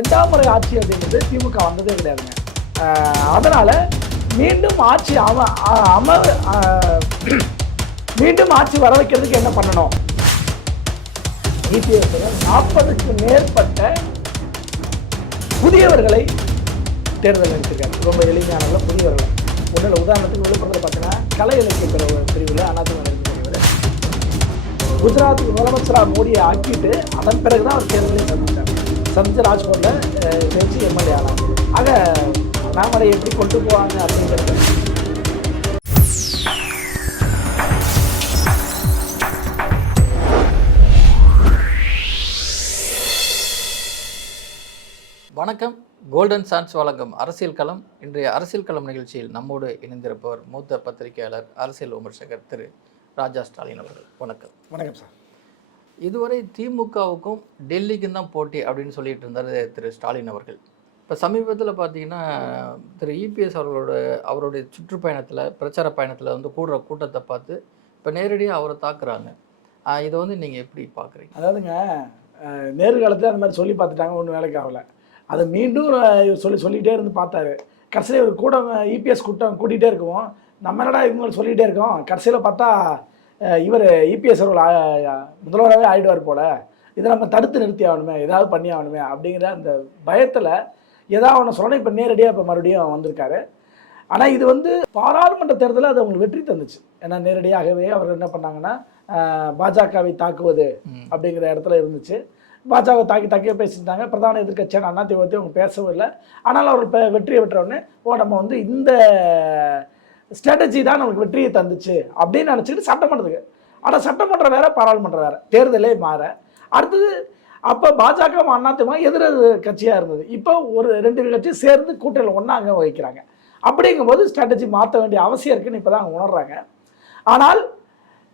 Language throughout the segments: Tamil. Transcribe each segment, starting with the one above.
ரெண்டாம் முறை ஆட்சி அப்படிங்கிறது திமுக வந்ததே கிடையாதுங்க. அதனால மீண்டும் ஆட்சி மீண்டும் ஆட்சி வர வைக்கிறதுக்கு என்ன பண்ணணும்? இபிஎஸ் 40க்கு மேற்பட்ட புதியவர்களை தேர்தல் எடுத்துக்காரு. ரொம்ப எளிமையான புதியவர்கள். ஒன்றில் உதாரணத்துக்கு விழுப்புரத்தில் பார்த்தீங்கன்னா கலை இலக்கிய பிரிவில் அதிமுக குஜராத்துக்கு முதலமைச்சராக மோடியை ஆக்கிட்டு அதன் பிறகுதான் அவர் தேர்தலையும் சந்திச்சு ராஜ்கோட்டில் ஜெயிச்சு எம்எல்ஏ ஆனாங்க. ஆக அண்ணாமலை எப்படி கொண்டு போவாங்க அப்படிங்கிறது வணக்கம். கோல்டன் சான்ஸ் வழங்கும் அரசியல் களம். இன்றைய அரசியல் களம் நிகழ்ச்சியில் நம்மோடு இணைந்திருப்பவர் மூத்த பத்திரிகையாளர், அரசியல் விமர்சகர் திரு ராஜா ஸ்டாலின் அவர்கள். வணக்கம். வணக்கம் சார். இதுவரை திமுகவுக்கும் டெல்லிக்கும் தான் போட்டி அப்படின்னு சொல்லிட்டு இருந்தார் திரு ஸ்டாலின் அவர்கள். இப்போ சமீபத்தில் பார்த்தீங்கன்னா திரு இபிஎஸ் அவருடைய சுற்றுப்பயணத்தில், பிரச்சார பயணத்தில் கூடுற கூட்டத்தை பார்த்து இப்போ நேரடியாக அவரை தாக்குறாங்க. இதை நீங்கள் எப்படி பார்க்குறீங்க? அதாவதுங்க, நேர்காலத்தில் அந்த மாதிரி சொல்லி பார்த்துட்டாங்க, ஒன்றும் வேலைக்கு ஆகலை. அதை மீண்டும் சொல்லிகிட்டே இருந்து பார்த்தாரு. கடைசியில் ஒரு கூட்டம் இபிஎஸ் கூட்டிகிட்டே இருக்குவோம். நம்ம என்னடா இவங்க சொல்லிகிட்டே இருக்கோம், கடைசியில் பார்த்தா இவர் இபிஎஸ் அவர்கள் முதல்வராகவே ஆகிடுவார் போல், இதை நம்ம தடுத்து நிறுத்தி ஆகணுமே, ஏதாவது பண்ணி ஆகணுமே அப்படிங்கிற அந்த பயத்தில் ஏதாவது ஒன்று சொல்லணும். இப்போ நேரடியாக இப்போ மறுபடியும் வந்திருக்காரு. ஆனால் இது பாராளுமன்ற தேர்தலில் அது அவங்களுக்கு வெற்றி தந்துச்சு. ஏன்னா நேரடியாகவே அவர் என்ன பண்ணாங்கன்னா பாஜகவை தாக்குவது அப்படிங்கிற இடத்துல இருந்துச்சு. பாஜக தாக்கியே பேசிட்டாங்க. பிரதான எதிர்க்கட்சியான அதிமுக அவங்க பேசவும் இல்லை. ஆனால் அவர் வெற்றியை பெற்றவுடனே நம்ம இந்த ஸ்ட்ராட்டஜி தான் நமக்கு வெற்றியை தந்துச்சு அப்படின்னு நினச்சிக்கிட்டு சட்டமன்றத்துக்கு. ஆனால் சட்டமன்றம் வேறு, பாராளுமன்றம் வேறு, தேர்தலே மாற. அடுத்தது அப்போ பாஜக அதிமுக எதிர கட்சியாக இருந்தது. இப்போ ஒரு 2 கட்சி சேர்ந்து கூட்டணியில் ஒன்றாங்க வகிக்கிறாங்க. அப்படிங்கும்போது ஸ்ட்ராட்டஜி மாற்ற வேண்டிய அவசியம் இருக்குன்னு இப்போ தான் அவங்க உணர்றாங்க. ஆனால்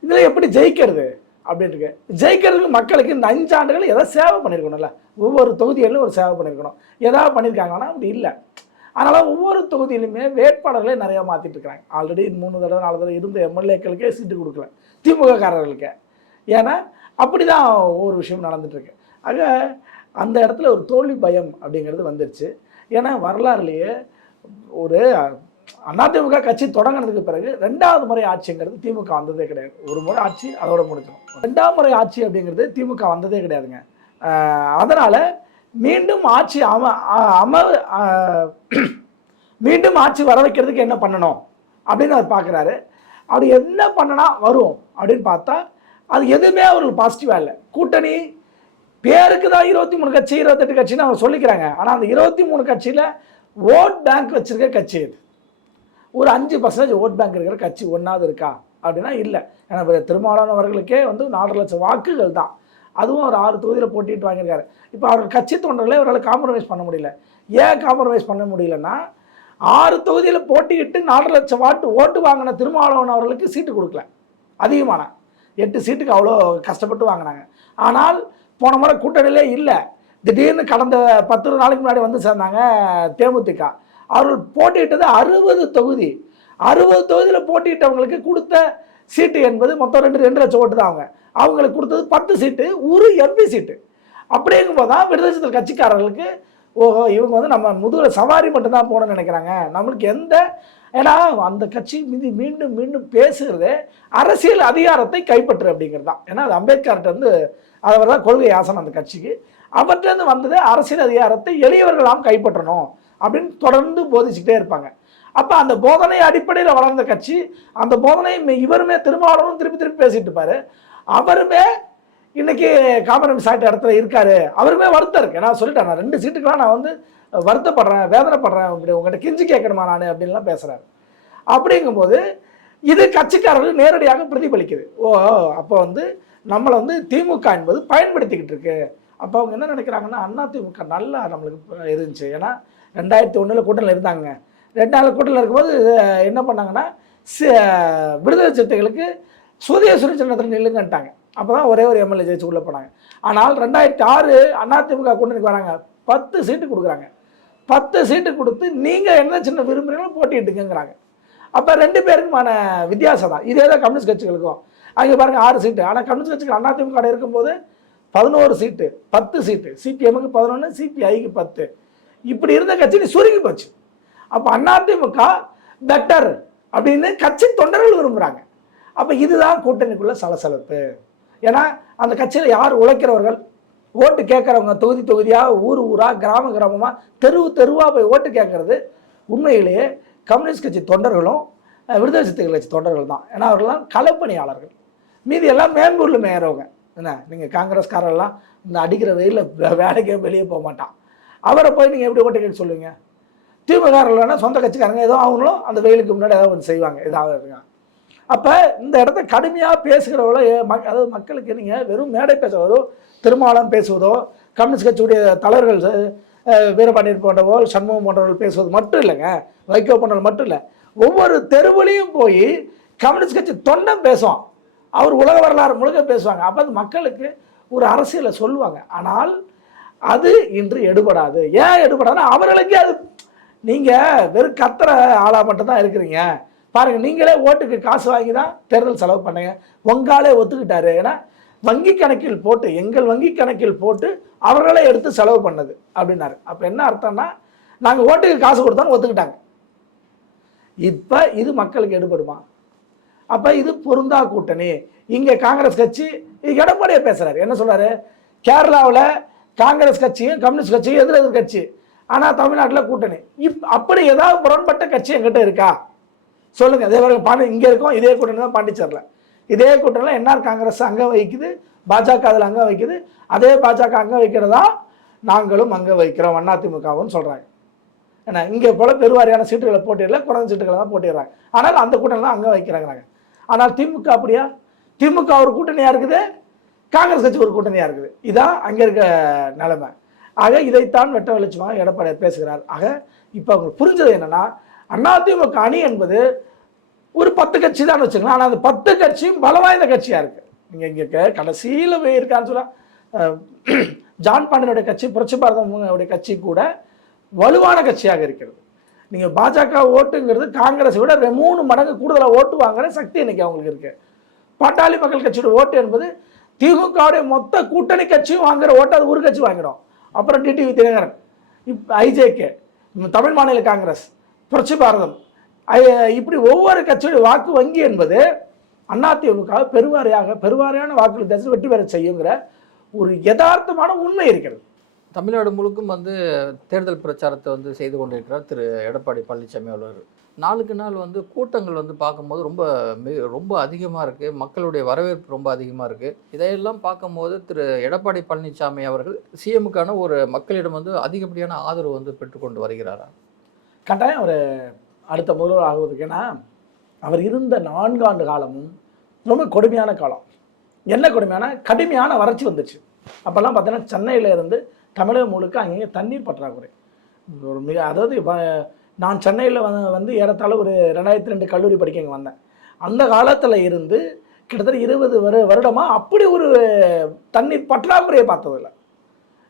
இதில் எப்படி ஜெயிக்கிறது அப்படின்ட்டு, ஜெயிக்கிறதுக்கு மக்களுக்கு இந்த 5 ஆண்டுகள் எதாவது சேவை பண்ணியிருக்கணும்ல. ஒவ்வொரு தொகுதிகளிலும் ஒரு சேவை பண்ணியிருக்கணும். எதாவது பண்ணியிருக்காங்கன்னா அப்படி இல்லை. அதனால் ஒவ்வொரு தொகுதியிலுமே வேட்பாளர்களே நிறையா மாற்றிட்டு இருக்கிறாங்க. ஆல்ரெடி 3 தடவை 4 தடவை இருந்த எம்எல்ஏக்களுக்கே சீட்டு கொடுக்கல, திமுக காரர்களுக்கு. ஏன்னா அப்படி தான் ஒவ்வொரு விஷயம் நடந்துட்டுருக்கு. ஆக அந்த இடத்துல ஒரு தோல்வி பயம் அப்படிங்கிறது வந்துருச்சு. ஏன்னா வரலாறுலேயே ஒரு அதிமுக கட்சி தொடங்கினதுக்கு பிறகு 2வது முறை ஆட்சிங்கிறது திமுக வந்ததே கிடையாது. ஒரு முறை ஆட்சி அதோட முடிக்கணும். 2ஆம் முறை ஆட்சி அப்படிங்கிறது திமுக வந்ததே கிடையாதுங்க. அதனால் மீண்டும் ஆட்சி மீண்டும் ஆட்சி வர வைக்கிறதுக்கு என்ன பண்ணணும் அப்படின்னு அவர் பார்க்குறாரு. அப்படி என்ன பண்ணனா வரும் அப்படின்னு பார்த்தா அது எதுவுமே அவருக்கு பாசிட்டிவாக இல்லை. கூட்டணி பேருக்கு தான் 23 கட்சி 28 கட்சின்னு அவங்க சொல்லிக்கிறாங்க. ஆனால் அந்த 23 கட்சியில் ஓட் பேங்க் வச்சுருக்க கட்சி இது. ஒரு 5% ஓட் பேங்க் இருக்கிற கட்சி ஒன்றாவது இருக்கா அப்படின்னா இல்லை. ஏன்னா திருமாவளவன் அவர்களுக்கே 4.5 லட்சம் வாக்குகள் தான். அதுவும் ஒரு 6 தொகுதியில் போட்டிட்டு வாங்கியிருக்காரு. இப்போ அவர் கட்சி தொண்டர்களே அவரால் காம்ப்ரமைஸ் பண்ண முடியல. ஏன் காம்ப்ரமைஸ் பண்ண முடியலன்னா 6 தொகுதியில் போட்டியிட்டு 4 லட்சம் ஓட்டு வாங்கின திருமாவளவன் அவர்களுக்கு சீட்டு கொடுக்கல. அதிகமான 8 சீட்டுக்கு அவ்வளோ கஷ்டப்பட்டு வாங்கினாங்க. ஆனால் போன முறை கூட்டணியிலே இல்லை. திடீர்னு கடந்த 10 நாளைக்கு முன்னாடி சேர்ந்தாங்க தேமுதிக. அவர்கள் போட்டியிட்டது 60 தொகுதி. 60 தொகுதியில் போட்டியிட்டவங்களுக்கு கொடுத்த சீட்டு என்பது மொத்தம் 2 லட்சம் ஓட்டு தான். அவங்களுக்கு கொடுத்தது 10 சீட்டு, ஒரு எம்பி சீட்டு. அப்படிங்கும்போது தான் விடுதலை சிறுத்தைகள் கட்சிக்காரர்களுக்கு ஓஹோ இவங்க நம்ம முதுகில் சவாரி மட்டும்தான் போகணும்னு நினைக்கிறாங்க, நம்மளுக்கு ஏன்னா அந்த கட்சி மீண்டும் மீண்டும் பேசுகிறதே அரசியல் அதிகாரத்தை கைப்பற்று அப்படிங்கிறது தான். ஏன்னா அது அம்பேத்கர்கிட்ட அவர் தான் கொள்கை ஆசனம் அந்த கட்சிக்கு. அவர்கிட்டருந்து வந்தது அரசியல் அதிகாரத்தை எளியவர்களாம் கைப்பற்றணும் அப்படின்னு தொடர்ந்து போதிச்சுக்கிட்டே இருப்பாங்க. அப்போ அந்த போதனை அடிப்படையில் வளர்ந்த கட்சி, அந்த போதனை இவருமே திருமாவளவனும் திருப்பி பேசிட்டு இருப்பார். அவருமே இன்னைக்கு காம்ப்ரமைஸ் ஆகிட்ட இடத்துல இருக்காரு. அவருமே வருத்தம் இருக்கு. நான் சொல்லிட்டேன், நான் 2 சீட்டுக்கெலாம் நான் வருத்தப்படுறேன், வேதனைப்படுறேன், அப்படி உங்கள்கிட்ட கெஞ்சி கேட்கணுமா நான் அப்படின்லாம் பேசுகிறாரு. அப்படிங்கும்போது இது கட்சிக்காரர்கள் நேரடியாக பிரதிபலிக்குது. அப்போ நம்மளை திமுக என்பது பயன்படுத்திக்கிட்டு இருக்கு. அப்போ அவங்க என்ன நினைக்கிறாங்கன்னா அதிமுக நல்லா நம்மளுக்கு இருந்துச்சு. ஏன்னா 2001 கூட்டணியில் இருந்தாங்க. 2 கூட்டணியில் இருக்கும்போது என்ன பண்ணாங்கன்னா விடுதலை சிறுத்தைகளுக்கு சுதேஸ்வரி சின்னத்தில் நில்லுங்கன்ட்டாங்க. அப்போ தான் ஒரே ஒரு எம்எல்ஏ ஜெயிச்சு உள்ளே போனாங்க. ஆனால் 2006 அதிமுக கூட்டணிக்கு வராங்க, 10 சீட்டு கொடுக்குறாங்க. 10 சீட்டு கொடுத்து நீங்கள் என்ன சின்ன விரும்புகிறீங்களோ போட்டிட்டுங்கிறாங்க. அப்போ 2 பேருக்குமான வித்தியாசம் தான். இதே தான் கம்யூனிஸ்ட் கட்சிகளுக்கும். அங்கே பாருங்கள் 6 சீட்டு. ஆனால் கம்யூனிஸ்ட் கட்சிகள் அதிமுக இருக்கும்போது 11 சீட்டு 10 சீட்டு, சிபிஎம்முக்கு 11, சிபிஐக்கு 10, இப்படி இருந்த கட்சி நீ சுருங்கி போச்சு. அப்போ அதிமுக பெட்டர் அப்படின்னு கட்சி தொண்டர்கள் விரும்புகிறாங்க. அப்போ இதுதான் கூட்டணிக்குள்ள சலசலப்பு. ஏன்னா அந்த கட்சியில் யார் உழைக்கிறவர்கள், ஓட்டு கேட்குறவங்க தொகுதி தொகுதியாக, ஊர் ஊராக, கிராம கிராமமாக, தெருவாக போய் ஓட்டு கேட்கறது உண்மையிலேயே கம்யூனிஸ்ட் கட்சி தொண்டர்களும் விடுதலை சிறுத்தைகள் கட்சி தொண்டர்கள் தான். ஏன்னா அவர்கள்லாம் களப்பணியாளர்கள். மீதி எல்லாம் மேம்பூரில் மேயறவங்க. என்ன நீங்கள் காங்கிரஸ்காரெல்லாம் இந்த அடிக்கிற வெயிலில் வேலைக்கே வெளியே போக மாட்டான். அவரை போய் நீங்கள் எப்படி ஓட்டு கேட்க சொல்லுவீங்க? திமுகனா சொந்த கட்சிக்காரங்க ஏதோ அவங்களும் அந்த வெயிலுக்கு முன்னாடி ஏதாவது ஒன்று செய்வாங்க, ஏதாவது. அப்போ இந்த இடத்த கடுமையாக பேசுகிறவளோ அதாவது மக்களுக்கு நீங்கள் வெறும் மேடை பேசுவதோ, திருமாவளவன் பேசுவதோ, கம்யூனிஸ்ட் கட்சியுடைய தலைவர்கள் வீரபாண்டியன் போன்றவோ, சண்முகம் போன்றவர்கள் பேசுவது மட்டும் இல்லைங்க, வைகோ போன்றவர்கள் மட்டும் இல்லை, ஒவ்வொரு தெருவுலையும் போய் கம்யூனிஸ்ட் கட்சி தொண்டன் பேசுவான். அவர் உலக வரலாறு முழுக்க பேசுவாங்க. அப்போ அது மக்களுக்கு ஒரு அரசியலை சொல்லுவாங்க. ஆனால் அது இன்று எடுபடாது. ஏன் எடுபடாதுன்னா அவர்களுக்கே அது, நீங்கள் வெறும் கத்துற ஆளாக மட்டும்தான் இருக்கிறீங்க. பாருங்கள், நீங்களே ஓட்டுக்கு காசு வாங்கி தான் தேர்தல் செலவு பண்ணுங்க. உங்காலே ஒத்துக்கிட்டாரு. ஏன்னா வங்கி கணக்கில் போட்டு, எங்கள் வங்கி கணக்கில் போட்டு அவர்களே எடுத்து செலவு பண்ணது அப்படின்னாரு. அப்போ என்ன அர்த்தம்னா நாங்கள் ஓட்டுக்கு காசு கொடுத்தோன்னு ஒத்துக்கிட்டாங்க. இப்போ இது மக்களுக்கு எடுபடுமா? அப்போ இது பொருந்தா கூட்டணி. இங்கே காங்கிரஸ் கட்சி எடப்பாடியை பேசுகிறாரு. என்ன சொல்கிறாரு? கேரளாவில் காங்கிரஸ் கட்சியும் கம்யூனிஸ்ட் கட்சியும் எதிர் கட்சி, ஆனால் தமிழ்நாட்டில் கூட்டணி. அப்படி ஏதாவது முரண்பட்ட கட்சி எங்கிட்ட இருக்கா சொல்லுங்கள். அதே மாதிரி இங்கே இருக்கோம், இதே கூட்டணி தான் பாண்டிச்சேரியில். இதே கூட்டணியில் என்ஆர் காங்கிரஸ் அங்கே வைக்குது, பாஜக அதில் அங்கே வைக்குது. அதே பாஜக அங்கே வைக்கிறதா நாங்களும் அங்கே வைக்கிறோம், அதிமுகவும் சொல்கிறாங்க. ஏன்னா இங்கே போல் பெருவாரியான சீட்டுகளை போட்டியிடல, குறைந்த சீட்டுகளை தான் போட்டிடுறாங்க. ஆனால் அந்த கூட்டணி தான் அங்கே வைக்கிறாங்க. ஆனால் திமுக அப்படியா? திமுக ஒரு கூட்டணியாக இருக்குது, காங்கிரஸ் கட்சி ஒரு கூட்டணியாக இருக்குது. இதான் அங்கே இருக்க நிலைமை. ஆக இதைத்தான் வெட்ட வெளிச்சமாக எடப்பாடி பேசுகிறார். ஆக இப்போ அவங்களுக்கு புரிஞ்சது என்னென்னா, அதிமுக அணி என்பது ஒரு 10 கட்சி தான் வச்சுக்கலாம். ஆனால் அந்த 10 கட்சியும் பலவாய்ந்த கட்சியாக இருக்குது. நீங்கள் இங்கே கடைசியில் போய் இருக்கான்னு சொன்னால் ஜான் பாண்டியனுடைய கட்சி, புரட்சி பாரதமுடைய கட்சி கூட வலுவான கட்சியாக இருக்கிறது. நீங்கள் பாஜக ஓட்டுங்கிறது காங்கிரஸை விட 3 மடங்கு கூடுதலாக ஓட்டு வாங்குற சக்தி இன்னைக்கு அவங்களுக்கு இருக்கு. பாட்டாளி மக்கள் கட்சியோட ஓட்டு என்பது திமுகவுடைய மொத்த கூட்டணி கட்சியும் வாங்குற ஓட்டு அது ஒரு கட்சி வாங்கிடும். அப்புறம் டிடிவி தினகரன், ஐஜேகே, தமிழ் மாநில காங்கிரஸ், புரட்சி பாரதம், இப்படி ஒவ்வொரு கட்சியுடைய வாக்கு வங்கி என்பது அதிமுக பெருவாரியான வாக்குகள் தேர்தல் வெற்றி பெற செய்யுங்கிற ஒரு யதார்த்தமான உண்மை இருக்கிறது. தமிழ்நாடு முழுக்கும் தேர்தல் பிரச்சாரத்தை செய்து கொண்டிருக்கிறார் திரு எடப்பாடி பழனிசாமி அவர்கள். நாளுக்கு நாள் கூட்டங்கள் பார்க்கும்போது ரொம்ப அதிகமாக இருக்குது. மக்களுடைய வரவேற்பு ரொம்ப அதிகமாக இருக்குது. இதையெல்லாம் பார்க்கும்போது திரு எடப்பாடி பழனிசாமி அவர்கள் சிஎம்முக்கான ஒரு மக்களிடம் அதிகப்படியான ஆதரவு பெற்றுக்கொண்டு வருகிறாரா? கட்டாயம் அவர் அடுத்த முதல்வர் ஆகுவதுக்கு. ஏன்னா அவர் இருந்த 4 ஆண்டு காலமும் ரொம்ப கொடுமையான காலம். என்ன கொடுமையான, கடுமையான வறட்சி வந்துச்சு. அப்போல்லாம் பார்த்தீங்கன்னா சென்னையில் இருந்து தமிழகம் முழுக்க அங்கேயே தண்ணீர் பற்றாக்குறை. ஒரு அதாவது நான் சென்னையில் ஏறத்தாழ ஒரு 2002 கல்லூரி படிக்க இங்கே வந்தேன். அந்த காலத்தில் இருந்து கிட்டத்தட்ட 20 வருடமாக அப்படி ஒரு தண்ணீர் பற்றாக்குறையை பார்த்ததில்லை.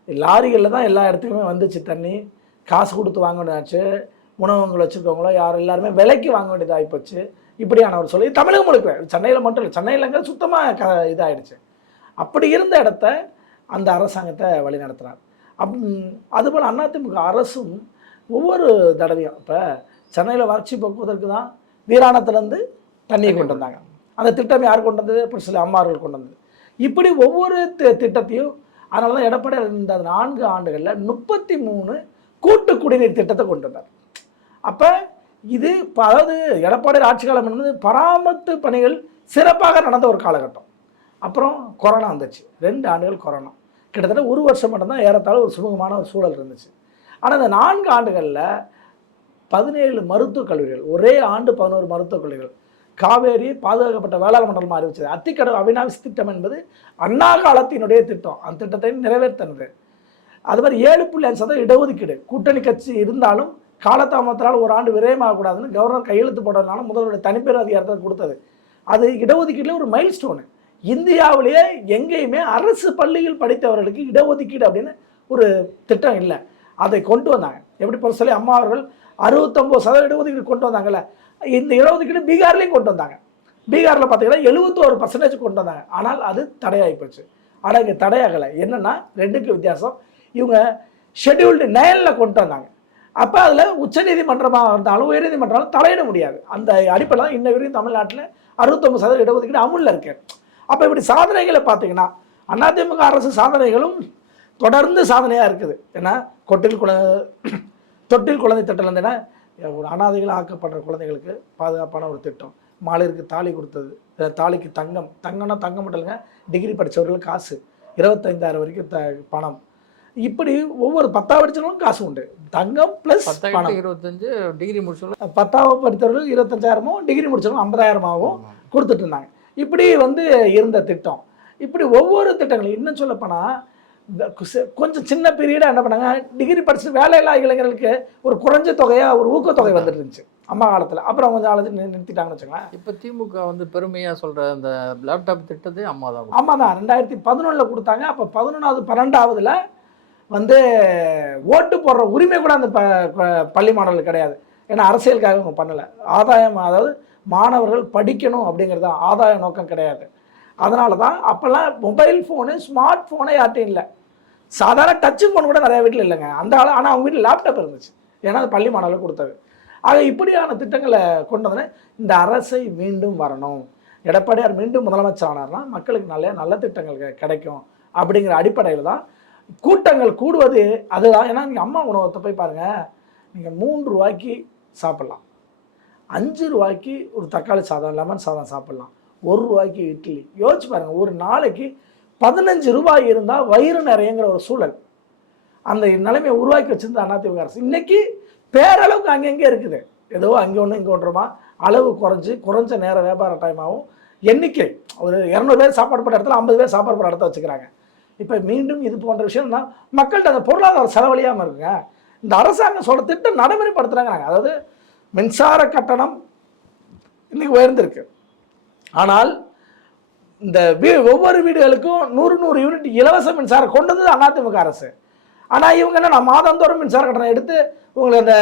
லாரிகளில் தான் எல்லா இடத்துக்குமே வந்துச்சு தண்ணி. காசு கொடுத்து வாங்க வேண்டியதாச்சு. உணவகங்கள் வச்சுருக்கவங்களோ யாரும் எல்லாருமே விலைக்கு வாங்க வேண்டியது ஆகிப்போச்சு. இப்படியானவர் சொல்லி தமிழகம் முழுக்க, சென்னையில் மட்டும் இல்லை, சென்னையிலங்கிறது சுத்தமாக இதாகிடுச்சு. அப்படி இருந்த இடத்த அந்த அரசாங்கத்தை வழி நடத்துகிறார். அதுபோல் அதிமுக அரசும் ஒவ்வொரு தடவையும் இப்போ சென்னையில் வறட்சி போக்குவதற்கு தான் வீராணத்துலேருந்து தண்ணியை கொண்டு வந்தாங்க. அந்த திட்டம் யார் கொண்டு வந்தது? பிரசிடண்ட் அம்மார்கள் கொண்டு வந்தது. இப்படி ஒவ்வொரு திட்டத்தையும், அதனால தான் எடப்பாடி இந்த 4 ஆண்டுகளில் 33 கூட்டு குடிநீர் திட்டத்தை கொண்டு வந்தார். அப்போ இது அதாவது எடப்பாடி ஆட்சி காலம் என்பது பராமரிப்பு பணிகள் சிறப்பாக நடந்த ஒரு காலகட்டம். அப்புறம் கொரோனா வந்துச்சு. 2 ஆண்டுகள் கொரோனா. கிட்டத்தட்ட 1 வருஷம் மட்டும்தான் ஏறத்தாழ ஒரு சுமூகமான ஒரு சூழல் இருந்துச்சு. ஆனால் இந்த 4 ஆண்டுகளில் 17 மருத்துவக் கல்லூரிகள், ஒரே ஆண்டு 11 மருத்துவக் கல்லூரிகள், காவேரி பாதுகாக்கப்பட்ட வேளாண் மண்டலமாக அறிவிச்சது. அத்திக்கடவு அவிநாசி திட்டம் என்பது அண்ணா காலத்தினுடைய திட்டம். அந்த திட்டத்தை நிறைவேற்றினது. அது மாதிரி 7.5% இடஒதுக்கீடு. கூட்டணி கட்சி இருந்தாலும் காலதாமத்தினால் ஒரு ஆண்டு விரயமாகக்கூடாதுன்னு கவர்னர் கையெழுத்து போட்டதுனால முதல்வருடைய தனிப்பெரும் அதிகாரத்தை கொடுத்தது. அது இடஒதுக்கீட்டில் ஒரு மைல் ஸ்டோனு. இந்தியாவிலேயே எங்கேயுமே அரசு பள்ளியில் படித்தவர்களுக்கு இடஒதுக்கீடு அப்படின்னு ஒரு திட்டம் இல்லை. அதை கொண்டு வந்தாங்க. எப்படி போல சொல்லி அம்மா அவர்கள் 69% இடஒதுக்கீடு கொண்டு வந்தாங்கல்ல, இந்த இடஒதுக்கீடு பீகார்லேயும் கொண்டு வந்தாங்க. பீகாரில் பார்த்தீங்கன்னா 71% கொண்டு வந்தாங்க. ஆனால் அது தடையாகி போச்சு. ஆனால் இங்கே தடையாகலை. என்னென்னா ரெண்டுக்கு வித்தியாசம், இவங்க ஷெட்யூல்டு 9ல் கொண்டு வந்தாங்க. அப்போ அதில் உச்சநீதிமன்றமாக இருந்தாலும் உயர்நீதிமன்றம் தலையிட முடியாது. அந்த அடிப்படையில் இன்ன வரைக்கும் தமிழ்நாட்டில் 69% இடஒதுக்கீடு அமுலில் இருக்கு. அப்போ இப்படி சாதனைகளை பார்த்தீங்கன்னா அதிமுக அரசு சாதனைகளும் தொடர்ந்து சாதனையாக இருக்குது. ஏன்னா தொட்டில் குழந்தை திட்டம் இருந்தேன்னா ஒரு அனாதைகள் ஆக்கப்படுற குழந்தைகளுக்கு பாதுகாப்பான ஒரு திட்டம். மகளிருக்கு தாலி கொடுத்தது, தாலிக்கு தங்கம்னா தங்கம் மட்டும் இல்லைங்க, டிகிரி படித்தவர்களுக்கு காசு 25,000 வரைக்கும் பணம். இப்படி ஒவ்வொரு 10வது படித்தவங்களும் காசு உண்டு. தங்கம் ப்ளஸ் 25 டிகிரி முடிச்சவங்க 10வது படித்தவர்கள் 25,000 டிகிரி முடிச்சவங்க 50,000 கொடுத்துட்டு இருந்தாங்க. இப்படி இருந்த திட்டம். இப்படி ஒவ்வொரு திட்டங்களும் இன்னும் சொல்லப்போனால் கொஞ்சம் சின்ன பீரியடாக என்ன பண்ணாங்க, டிகிரி படிச்சு வேலையில்லா இளைஞர்களுக்கு ஒரு குறைஞ்ச தொகையாக ஒரு ஊக்கத்தொகை வந்துட்டு இருந்துச்சு அம்மா காலத்தில். அப்புறம் கொஞ்சம் நாள் நிறுத்திட்டாங்கன்னு வச்சுக்கலாம். இப்போ திமுக பெருமையாக சொல்கிற அந்த லேப்டாப் திட்டத்தை அம்மா தான் 2011 கொடுத்தாங்க. அப்போ 11வது 12வதுல ஓட்டு போடுற உரிமை கூட அந்த பள்ளி மாணவர்கள் கிடையாது. ஏன்னா அரசியலுக்காக அவங்க பண்ணலை. ஆதாயம், அதாவது மாணவர்கள் படிக்கணும் அப்படிங்கிறது தான் ஆதாய நோக்கம் கிடையாது. அதனால தான் அப்போல்லாம் மொபைல் ஃபோனு ஸ்மார்ட் ஃபோனே யார்ட்டையும் இல்லை. சாதாரண டச்சு ஃபோன் கூட நிறைய வீட்டில் இல்லைங்க அந்த ஆள். ஆனால் அவங்க வீட்டில் லேப்டாப் இருந்துச்சு. ஏன்னா அது பள்ளி மாணவர்கள் கொடுத்தது. ஆக இப்படியான திட்டங்களை கொண்டு வந்தோன்னே இந்த அரசை மீண்டும் வரணும், எடப்பாடியார் மீண்டும் முதலமைச்சர் ஆனார்னா மக்களுக்கு நல்ல திட்டங்கள் கிடைக்கும் அப்படிங்கிற அடிப்படையில் தான் கூட்டங்கள் கூடுவது. அதுதான். ஏன்னா நீங்கள் அம்மா உணவகத்தை போய் பாருங்கள், நீங்கள் 3 ரூபாய்க்கு சாப்பிட்லாம், 5 ரூபாய்க்கு ஒரு தக்காளி சாதம் லெமன் சாதம் சாப்பிட்லாம், 1 ரூபாய்க்கு இட்லி. யோசிச்சு பாருங்கள், ஒரு நாளைக்கு 15 ரூபாய் இருந்தால் வயிறு நிறையங்கிற ஒரு சூழல். அந்த நிலைமையை உருவாக்கி வச்சிருந்த அதிமுக அரசு இன்னைக்கு பேரளவுக்கு அங்கங்கே இருக்குது. ஏதோ அங்கே ஒன்று இங்கே ஒன்றுமா அளவு குறைஞ்ச நேர வியாபார டைமாகவும் எண்ணிக்கை ஒரு 200 பேர் சாப்பாடு போட்ட இடத்துல 50 பேர் சாப்பாடு போட்ட இடத்த வச்சுக்கிறாங்க. இப்போ மீண்டும் இது போன்ற விஷயம் தான் மக்கள்கிட்ட அந்த பொருளாதார செலவழியாமல் இருக்குங்க. இந்த அரசாங்கம் சொல்கிற திட்டம் நடைமுறைப்படுத்துகிறாங்க. அதாவது மின்சார கட்டணம் இன்னைக்கு உயர்ந்திருக்கு. ஆனால் இந்த ஒவ்வொரு வீடுகளுக்கும் 100 யூனிட் இலவச மின்சாரம் கொண்டு வந்தது அதிமுக அரசு. ஆனால் இவங்க என்ன, மாதந்தோறும் மின்சார கட்டணம் எடுத்து உங்களுக்கு அந்த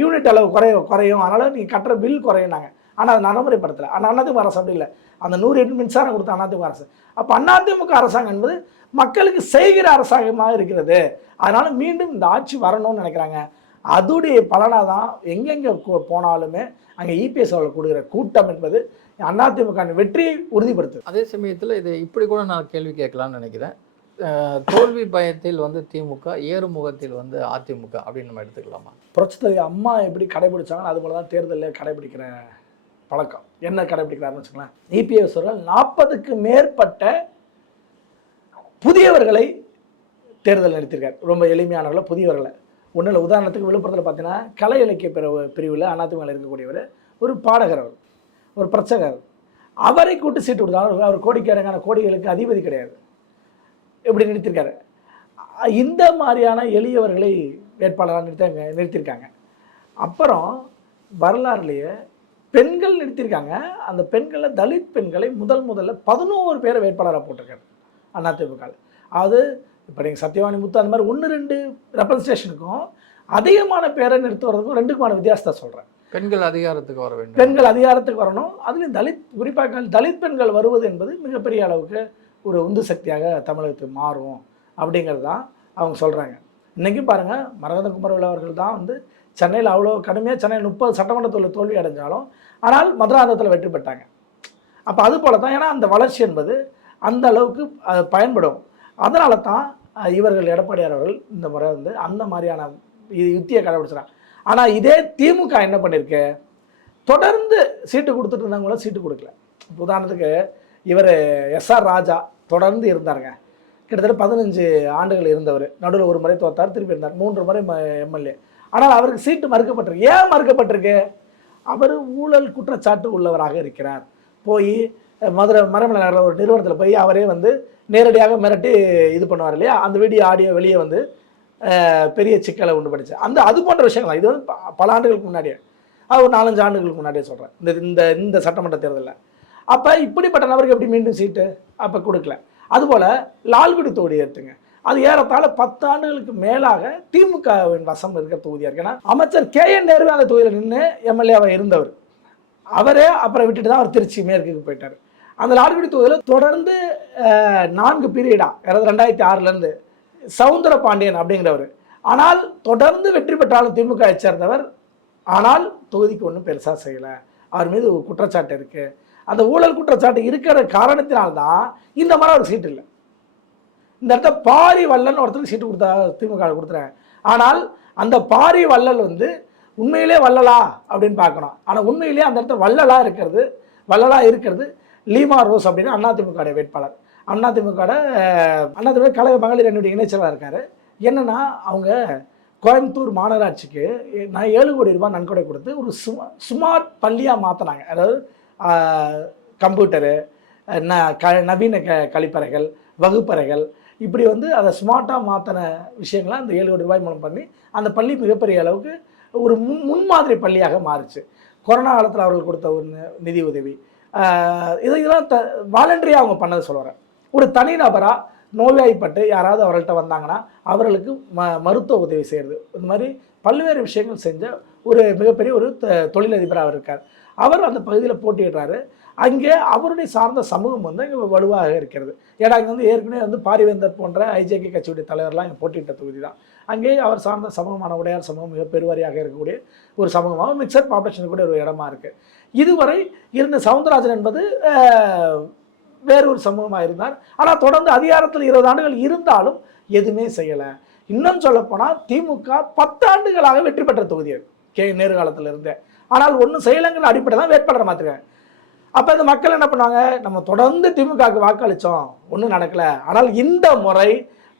யூனிட் அளவு குறையும், அதனால் நீங்கள் கட்டுற பில் குறையினாங்க. ஆனால் அது நடைமுறைப்படுத்தலை. ஆனால் அதிமுக அரசு அப்படி இல்லை. அந்த 100 யூனிட் மின்சாரம் கொடுத்த அதிமுக அரசு. அப்போ அதிமுக அரசாங்கம் என்பது மக்களுக்கு செய்கிற அரசாங்கமாக இருக்கிறது. அதனால் மீண்டும் இந்த ஆட்சி வரணும்னு நினைக்கிறாங்க. அதுடைய பலனாக தான் எங்கெங்கே போனாலுமே அங்கே இபிஎஸ் அவர்கள் கூடுகிற கூட்டம் என்பது அதிமுக வெற்றியை உறுதிப்படுத்துது. அதே சமயத்தில் இது இப்படி கூட நான் கேள்வி கேட்கலான்னு நினைக்கிறேன். தோல்வி பயத்தில் திமுக, ஏறுமுகத்தில் அதிமுக அப்படின்னு நம்ம எடுத்துக்கலாமா? புரட்சித்தலைவி அம்மா எப்படி கடைபிடிச்சாங்கன்னு அது போல தான் தேர்தலில் கடைபிடிக்கிற பழக்கம். என்ன கடைபிடிக்கிறாருன்னு வச்சுக்கலாம், இபிஎஸ் அவர்கள் 40க்கு மேற்பட்ட புதியவர்களை தேர்தல் நடத்தியிருக்கார். ரொம்ப எளிமையானவர்களை, புதியவர்களை. ஒன்றும் இல்லை, உதாரணத்துக்கு விழுப்புரத்தில் பார்த்தீங்கன்னா கலை இலக்கிய பிரிவில் அதிமுகவில் இருக்கக்கூடியவர் ஒரு பாடகர், அவர் ஒரு பிரச்சகர். அவரை கூட்டு சீட்டு கொடுத்தாங்க. அவர் கோடிக்கணக்கான கோடிகளுக்கு அதிபதி கிடையாது, இப்படி நிறுத்திருக்காரு. இந்த மாதிரியான எளியவர்களை வேட்பாளராக நிறுத்தியிருக்காங்க. அப்புறம் வரலாறுலேயே பெண்கள் நிறுத்தியிருக்காங்க. அந்த பெண்களில் தலித் பெண்களை முதல்ல 11 பேரை வேட்பாளராக போட்டிருக்காரு அதிமுக. அது இப்போ நீங்கள் சத்யவாணி முத்து அந்த மாதிரி 1-2 ரெப்ரசன்டேஷனுக்கும் அதிகமான பேரை நிறுத்துவதற்கும் 2க்குமான வித்தியாசத்தை சொல்கிறேன். பெண்கள் அதிகாரத்துக்கு வர வேண்டும், பெண்கள் அதிகாரத்துக்கு வரணும். அதுலேயும் குறிப்பாக தலித் பெண்கள் வருவது என்பது மிகப்பெரிய அளவுக்கு ஒரு உந்து சக்தியாக தமிழகத்துக்கு மாறும் அப்படிங்கிறது தான் அவங்க சொல்கிறாங்க. இன்றைக்கும் பாருங்கள், மரகத குமரவேல் அவர்கள் தான் சென்னையில் அவ்வளோ கடுமையாக சென்னையில் 30 சட்டமன்றத்தில் தோல்வி அடைஞ்சாலும் ஆனால் மதுராந்தகத்தில் வெற்றி பெற்றாங்க. அப்போ அது போல தான். ஏன்னா அந்த வளர்ச்சி என்பது அந்த அளவுக்கு பயன்படும். அதனால தான் இவர்கள் எடப்பாடியார் அவர்கள் இந்த முறை அந்த மாதிரியான யுத்தியை கடைபிடிச்சாங்க. ஆனால் இதே திமுக என்ன பண்ணியிருக்கு, தொடர்ந்து சீட்டு கொடுத்துட்டு இருந்தவங்கள சீட்டு கொடுக்கல. உதாரணத்துக்கு இவர் எஸ்ஆர் ராஜா தொடர்ந்து இருந்தாருங்க. கிட்டத்தட்ட 15 ஆண்டுகள் இருந்தவர். நடுவில் ஒரு முறை தோத்தார், திருப்பி இருந்தார். 3 முறை எம்எல்ஏ. ஆனால் அவருக்கு சீட்டு மறுக்கப்பட்டிருக்கு. ஏன் மறுக்கப்பட்டிருக்கு? அவர் ஊழல் குற்றச்சாட்டு உள்ளவராக இருக்கிறார். போய் மதுரை மரமலை நகரில் ஒரு நிறுவனத்தில் போய் அவரே நேரடியாக மிரட்டி இது பண்ணுவார் இல்லையா, அந்த வீடியோ ஆடியோ வெளியே பெரிய சிக்கலை உண்டு படிச்சு அது போன்ற விஷயங்கள். இது பல ஆண்டுகளுக்கு முன்னாடியே, அது ஒரு 4-5 ஆண்டுகளுக்கு முன்னாடியே சொல்கிறேன், இந்த சட்டமன்ற தேர்தலில். அப்போ இப்படிப்பட்ட நபருக்கு எப்படி மீண்டும் சீட்டு அப்போ கொடுக்கல. அதுபோல் லால்குடி தொகுதி எடுத்துங்க, அது ஏறத்தாழ 10 ஆண்டுகளுக்கு மேலாக திமுகவின் வசம் இருக்கிற தொகுதியாக இருக்கு. ஏன்னா அமைச்சர் KN நேரு அந்த தொகுதியில் நின்று எம்எல்ஏவாக இருந்தவர். அவரே அப்புறம் விட்டுட்டு தான் அவர் திருச்சி மேற்குக்கு போயிட்டார். அந்த லால்குடி தொகுதியில் தொடர்ந்து 4 பீரியடாக, அதாவது 2006லேருந்து சவுந்தர பாண்டியன் அப்படிங்கிறவர், ஆனால் தொடர்ந்து வெற்றி பெற்றாலும் திமுகவை சேர்ந்தவர், ஆனால் தொகுதிக்கு ஒன்றும் பெருசாக செய்யலை. அவர் மீது ஒரு குற்றச்சாட்டு இருக்குது. அந்த ஊழல் குற்றச்சாட்டு இருக்கிற காரணத்தினால்தான் இந்த மாதிரி ஒரு சீட்டு இல்லை. இந்த இடத்த பாரி வள்ளல்னு ஒருத்தருக்கு சீட்டு கொடுத்தா திமுக கொடுத்துறேன். ஆனால் அந்த பாரி வள்ளல் வந்து உண்மையிலே வள்ளலா அப்படின்னு பார்க்கணும். ஆனால் உண்மையிலேயே அந்த இடத்துல வள்ளலா இருக்கிறது லீமா ரோஸ் அப்படின்னு அதிமுக வேட்பாளர். அதிமுக கழக மகளிர் அணியுடைய இணைச்சலாக இருக்கார். என்னென்னா, அவங்க கோயம்புத்தூர் மாநகராட்சிக்கு நான் 7 கோடி ரூபாய் நன்கொடை கொடுத்து ஒரு ஸ்மார்ட் பள்ளியாக மாற்றினாங்க. அதாவது கம்ப்யூட்டரு, நவீன கழிப்பறைகள், வகுப்பறைகள், இப்படி வந்து அதை ஸ்மார்ட்டாக மாற்றின விஷயங்களை அந்த 7 கோடி ரூபாய் மூலம் பண்ணி அந்த பள்ளி மிகப்பெரிய அளவுக்கு ஒரு முன்மாதிரி பள்ளியாக மாறுச்சு. கொரோனா காலத்தில் அவர்கள் கொடுத்த ஒரு நிதி உதவி, இதெல்லாம் வாலண்டரியாக அவங்க பண்ணதை சொல்லுறேன். ஒரு தனிநபராக நோய்வாய்ப்பட்டு யாராவது அவர்கள்ட்ட வந்தாங்கன்னா அவர்களுக்கு மருத்துவ உதவி செய்கிறது, இந்த மாதிரி பல்வேறு விஷயங்கள் செஞ்ச ஒரு மிகப்பெரிய ஒரு தொழிலதிபராக அவர் இருக்கார். அவர் அந்த பகுதியில் போட்டியிடுறாரு. அங்கே அவருடைய சார்ந்த சமூகம் வந்து இங்கே வலுவாக இருக்கிறது. ஏன்னா அங்கே வந்து ஏற்கனவே வந்து பாரிவேந்தர் போன்ற ஐஜேகே கட்சியுடைய தலைவர்லாம் இங்கே போட்டியிட்ட தொகுதி தான். அங்கே அவர் சார்ந்த சமூகமான உடையார் சமூகம் மிக பெருவாரியாக இருக்கக்கூடிய ஒரு சமூகமாக மிக்சட் பாப்புலேஷன் கூட ஒரு இடமா இருக்குது. இதுவரை இருந்த சவுந்தரராஜன் என்பது வேறொரு சமூகமாக இருந்தார். ஆனால் தொடர்ந்து அதிகாரத்தில் 20 ஆண்டுகள் இருந்தாலும் எதுவுமே செய்யலை. இன்னும் சொல்லப்போனால் திமுக 10 ஆண்டுகளாக வெற்றி பெற்ற தொகுதி அது நேரு காலத்தில் இருந்தே. ஆனால் ஒன்றும் செய்யலைங்கிற அடிப்படை தான் வேட்பாளரை மாற்றுறாங்க. அப்போ இந்த மக்கள் என்ன பண்ணுவாங்க, நம்ம தொடர்ந்து திமுகவுக்கு வாக்களித்தோம், ஒன்றும் நடக்கலை, ஆனால் இந்த முறை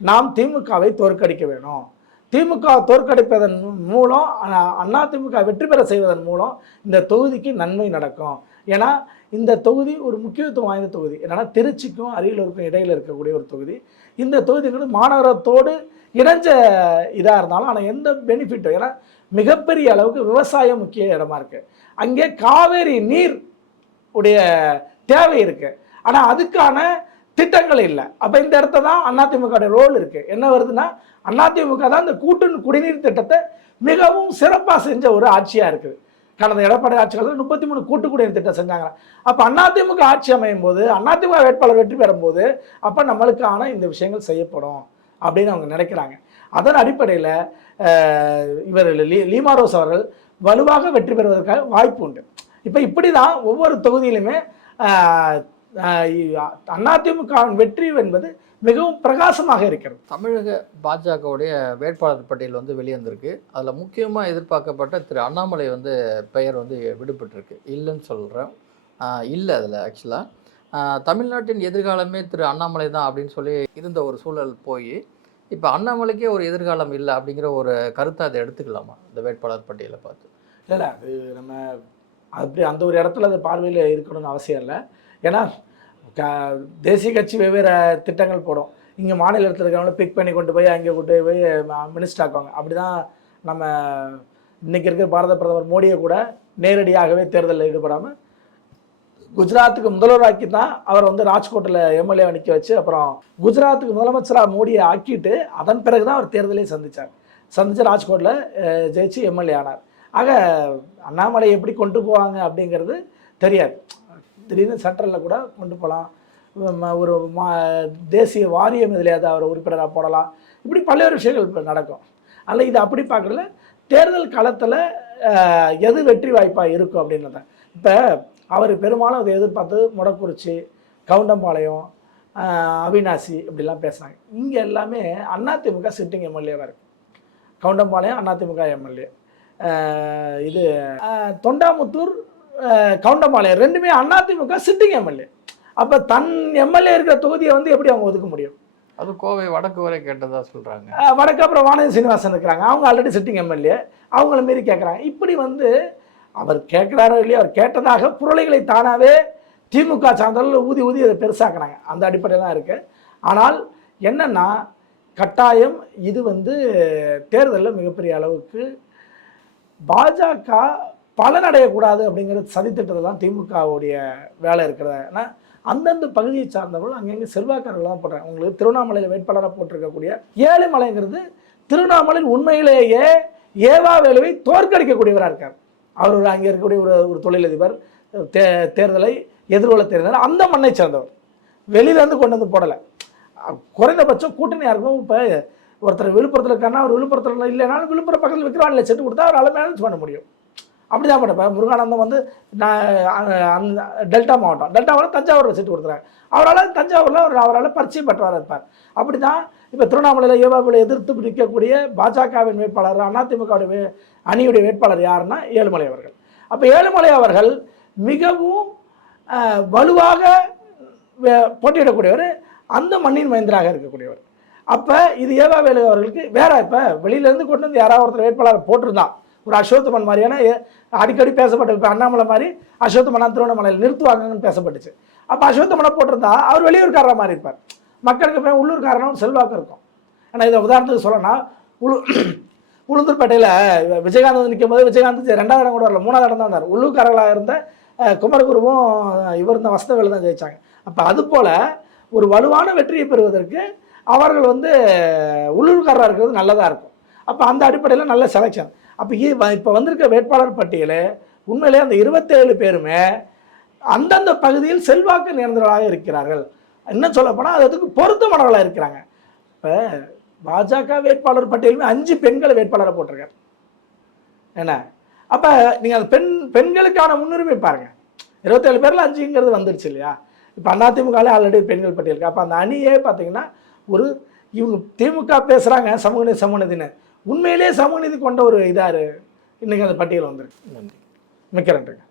நாம் திமுகவை தோற்கடிக்க வேணும். திமுக தோற்கடிப்பதன் மூலம் அதிமுக வெற்றி பெற செய்வதன் மூலம் இந்த தொகுதிக்கு நன்மை நடக்கும். ஏன்னா இந்த தொகுதி ஒரு முக்கியத்துவம் வாய்ந்த தொகுதி. என்னன்னா திருச்சிக்கும் அரியலூருக்கும் இடையில் இருக்கக்கூடிய ஒரு தொகுதி. இந்த தொகுதிங்கிறது மாநகரத்தோடு இணைஞ்ச இதாக இருந்தாலும் ஆனால் எந்த பெனிஃபிட்டும், ஏன்னா மிகப்பெரிய அளவுக்கு விவசாயம் முக்கிய இடமா இருக்குது. அங்கே காவேரி நீர் உடைய தேவை இருக்குது, ஆனால் அதுக்கான திட்டங்கள் இல்லை. அப்போ இந்த இடத்த தான் அதிமுக ரோல் இருக்குது. என்ன வருதுன்னா, அதிமுக தான் இந்த கூட்டு குடிநீர் திட்டத்தை மிகவும் சிறப்பாக செஞ்ச ஒரு ஆட்சியாக இருக்குது. கடந்த எடப்பாடி ஆட்சி காலத்தில் 33 கூட்டு குடிநீர் திட்டம் செஞ்சாங்க. அப்போ அதிமுக ஆட்சி அமையும் போது, அதிமுக வேட்பாளர் வெற்றி பெறும்போது அப்போ நம்மளுக்கான இந்த விஷயங்கள் செய்யப்படும் அப்படின்னு அவங்க நினைக்கிறாங்க. அதன் அடிப்படையில் இவர் லீமா ரோஸ் அவர்கள் வலுவாக வெற்றி பெறுவதற்காக வாய்ப்பு உண்டு. இப்போ இப்படி தான் ஒவ்வொரு தொகுதியிலுமே அதிமுகவின் வெற்றி என்பது மிகவும் பிரகாசமாக இருக்கிறது. தமிழக பாஜகவுடைய வேட்பாளர் பட்டியல் வந்து வெளிவந்திருக்கு. அதில் முக்கியமாக எதிர்பார்க்கப்பட்ட திரு அண்ணாமலை வந்து பெயர் வந்து விடுபட்டிருக்கு. இல்லைன்னு சொல்கிறேன், இல்லை. அதில் ஆக்சுவலாக தமிழ்நாட்டின் எதிர்காலமே திரு அண்ணாமலை தான் அப்படின்னு சொல்லி இருந்த ஒரு சூழல் போய் இப்போ அண்ணாமலைக்கே ஒரு எதிர்காலம் இல்லை அப்படிங்கிற ஒரு கருத்தை அதை எடுத்துக்கலாமா இந்த வேட்பாளர் பட்டியலை பார்த்து? இல்லை, அது நம்ம அப்படி அந்த ஒரு இடத்துல அது பார்வையில் இருக்கணும்னு அவசியம் இல்லை. ஏன்னா தேசிய கட்சி வெவ்வேறு திட்டங்கள் போடும். இங்கே மாநிலத்தில் இருக்கிறவங்கள பிக் பண்ணி கொண்டு போய் அங்கே கொண்டு போய் மினிஸ்டர் ஆக்குவாங்க. அப்படி தான் நம்ம இன்றைக்கி இருக்கிற பாரத பிரதமர் மோடியை கூட நேரடியாகவே தேர்தலில் ஈடுபடாமல் குஜராத்துக்கு முதல்வராக்கி தான் அவர் வந்து ராஜ்கோட்டில் எம்எல்ஏ நிற்க வச்சு அப்புறம் குஜராத்துக்கு முதலமைச்சராக மோடியை ஆக்கிட்டு அதன் பிறகு தான் அவர் தேர்தலையும் சந்தித்து ராஜ்கோட்டில் ஜெயிச்சு எம்எல்ஏ ஆனார். ஆக அண்ணாமலை எப்படி கொண்டு போவாங்க அப்படிங்கிறது தெரியாது. திடீர்னு சென்ட்ரலில் கூட கொண்டு போகலாம், ஒரு தேசிய வாரியம் இதிலையாவது அவர் உறுப்பினராக போடலாம். இப்படி பல்வேறு விஷயங்கள் இப்போ நடக்கும். அதில் இது அப்படி பார்க்குறதுல தேர்தல் களத்தில் எது வெற்றி வாய்ப்பாக இருக்கும் அப்படின்றத இப்போ அவர் பெரும்பாலும் அதை எதிர்பார்த்து மொடக்குறிச்சி, கவுண்டம்பாளையம், அவினாசி இப்படிலாம் பேசுனாங்க. இங்கே எல்லாமே அதிமுக சிட்டிங் எம்எல்ஏவாக இருக்குது. கவுண்டம்பாளையம் அதிமுக எம்எல்ஏ, இது தொண்டாமுத்தூர், கவுண்டம்பாளையம் ரெண்டுமே அதிமுக சிட்டிங் எம்எல்ஏ. அப்போ தன் எம்எல்ஏ இருக்கிற தொகுதியை வந்து எப்படி அவங்க ஒதுக்க முடியும்? அது கோவை வடக்கு வரை கேட்டதாக சொல்கிறாங்க. வடக்கு அப்புறம் வானதி சீனிவாசன் இருக்கிறாங்க, அவங்க ஆல்ரெடி சிட்டிங் எம்எல்ஏ, அவங்கள மீறி கேட்குறாங்க. இப்படி வந்து அவர் கேட்குறாரோ இல்லையோ, அவர் கேட்டதாக புரளிகளை தானாகவே திமுக சார்ந்தவர்கள் ஊதி ஊதி அதை பெருசாக்குனாங்க. அந்த அடிப்படையில் தான் இருக்குது. ஆனால் என்னென்னா, கட்டாயம் இது வந்து தேர்தலில் மிகப்பெரிய அளவுக்கு பாஜக பலனடையக்கூடாது அப்படிங்கிறது சதித்திட்டத்தில் தான் திமுகவுடைய வேலை இருக்கிறத. ஏன்னா அந்தந்த பகுதியை சார்ந்தவர்கள் அங்கங்கே செல்வாக்காரர்கள் தான் போடுறாங்க. உங்களுக்கு திருவண்ணாமலையில் வேட்பாளராக போட்டிருக்கக்கூடிய ஏழுமலைங்கிறது திருவண்ணாமலையில் உண்மையிலேயே ஏவா வேலுவை தோற்கடிக்கக்கூடியவராக இருக்கார். அவர் அங்கே இருக்கக்கூடிய ஒரு தொழிலதிபர் தேர்தலை எதிர்கொள்ள தெரிந்தார். அந்த மண்ணை சேர்ந்தவர், வெளியிலேருந்து கொண்டு வந்து போடலை. குறைந்தபட்சம் கூட்டணியாக இருக்கும். இப்போ ஒருத்தர் விழுப்புரத்தில் இருக்காருன்னா அவர் விழுப்புரத்தில் இல்லைனாலும் விழுப்புரம் பக்கத்தில் விற்கிறான்ல செட்டு கொடுத்தா அவரால் மேனேஜ் பண்ண முடியும். அப்படி தான் பண்ணப்போ முருகானந்தம் வந்து நான் அந்த டெல்டா மாவட்டம் தஞ்சாவூரில் செட்டு கொடுத்துறாங்க. அவரால் தஞ்சாவூரில் அவரால் பரிச்சயம் பெற்றவராக இருப்பார். அப்படி தான் இப்போ திருவண்ணாமலையில் ஏவாவில் எதிர்த்து நிற்கக்கூடிய பாஜகவின் வேட்பாளர், அதிமுகவுடைய அணியுடைய வேட்பாளர் யாருன்னா ஏழுமலை அவர்கள். அப்போ ஏழுமலை அவர்கள் மிகவும் வலுவாக போட்டியிடக்கூடியவர், அந்த மண்ணின் மைந்தராக இருக்கக்கூடியவர். அப்போ இது ஏவாவேலு அவர்களுக்கு வேற, இப்போ வெளியிலேருந்து கொண்டு வந்து யாராவது ஒருத்தர் வேட்பாளர் போட்டிருந்தான், ஒரு அசோத்தமன் மாதிரியான அடிக்கடி பேசப்பட்ட, இப்போ அண்ணாமலை மாதிரி அசோத்தமனா திருவண்ணாமலையில் நிறுத்துவாங்கன்னு பேசப்பட்டுச்சு. அப்போ அசோத்தமனை போட்டிருந்தா அவர் வெளியூர்காரராக மாதிரி இருப்பார், மக்களுக்கு போய் உள்ளூர்காரனும் செல்வாக்கு இருக்கும். ஆனால் இதை உதாரணத்துக்கு சொல்லணும்னா உளுந்தூர்பேட்டையில் விஜயகாந்த் வந்து நிற்கும் போது விஜயகாந்த் 2வது இடம் கூட வரல, 3வது இடம் தான் வந்தார். உள்ளூர்காரர்களாக இருந்த குமரகுருவும் இவர் இந்த வசந்தவேலு தான் ஜெயிச்சாங்க. அப்போ அதுபோல் ஒரு வலுவான வெற்றியை பெறுவதற்கு அவர்கள் வந்து உள்ளூர்காரராக இருக்கிறது நல்லதாக இருக்கும். அப்போ அந்த அடிப்படையில் நல்ல செலெக்ஷன். அப்போ இப்போ வந்திருக்க வேட்பாளர் பட்டியல் உண்மையிலே அந்த 27 பேருமே அந்தந்த பகுதியில் செல்வாக்கு நிறைந்தவர்களாக இருக்கிறார்கள். இன்னும் சொல்லப்போனால் அதுக்கு பொருத்தமானவர்களாக இருக்கிறாங்க. இப்போ பாஜக வேட்பாளர் பட்டியலுமே 5 பெண்களை வேட்பாளரை போட்டிருக்காரு. என்ன அப்போ நீங்கள் அந்த பெண்களுக்கான முன்னுரிமை பாருங்கள். 27 பேரில் 5ங்கிறது வந்துருச்சு இல்லையா? இப்போ அதிமுகவில் ஆல்ரெடி பெண்கள் பட்டியல் இருக்குது. அப்போ அந்த அணியே பார்த்தீங்கன்னா ஒரு இவங்க திமுக பேசுகிறாங்க சமூகநீதின்னு, உண்மையிலேயே சமூகநீதி கொண்ட ஒரு இதாக இன்றைக்கி அந்த பட்டியல் வந்துருக்கு. மிக்க நன்றிங்க.